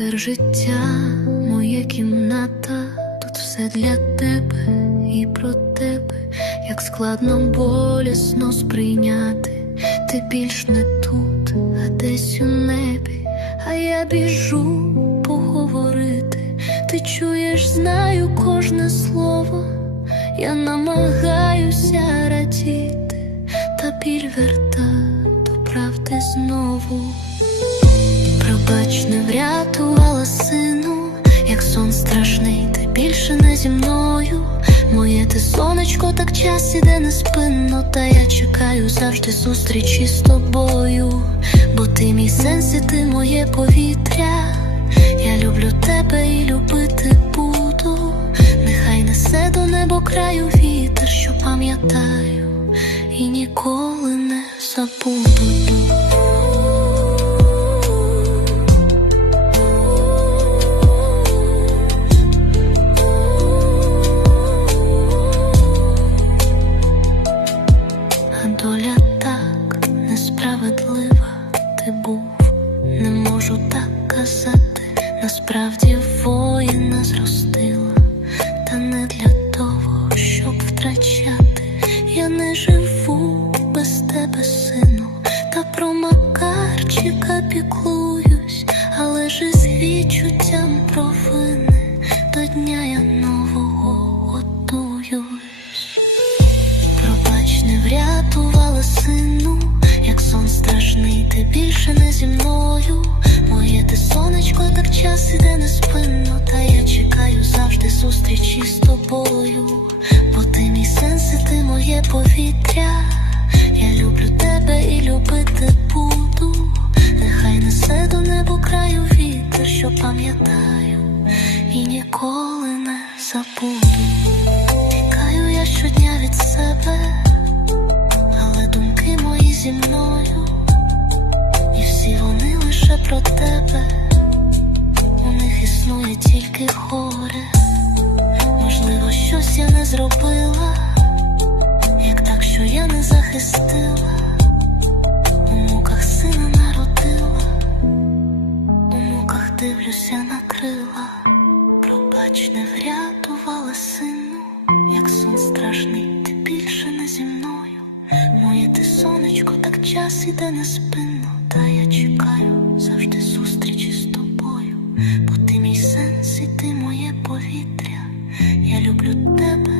Тепер життя, моя кімната, тут все для тебе і про тебе, як складно болісно сприйняти, ти більш не тут, а десь у небі, а я біжу поговорити. Ти чуєш, знаю кожне слово, я намагаюся радіти, сонечко, так час іде неспинно, та я чекаю завжди зустрічі з тобою, бо ти мій сенс і ти моє повітря. Я люблю тебе і любити буду. Нехай несе до небо краю вітер, що пам'ятаю, і ніколи не забуду. Доля так несправедлива, ти був, не можу так казати. Насправді воїна зростила, та не для того, щоб втрачати. Я не живу без тебе, сину, та про Макарчика піклуюсь, але ж із відчуттям провини. До дня я нового сонечко, так час іде неспинно, та я чекаю завжди зустрічі з тобою, бо ти мій сенс, і ти моє повітря. Я люблю тебе і любити буду. Нехай несе до небо краю вітер, що пам'ятаю, і ніколи не забуду. Тікаю я щодня від себе, але думки мої зі мною, і всі вони лише про тебе. Існує тільки горе. Можливо, щось я не зробила, як так, що я не захистила, у муках сина народила, у муках дивлюся на крила. Пробач, не врятувала сину, як сон страшний, ти більше не зі мною. Моє ти сонечко, так час іде неспинно, та тобою,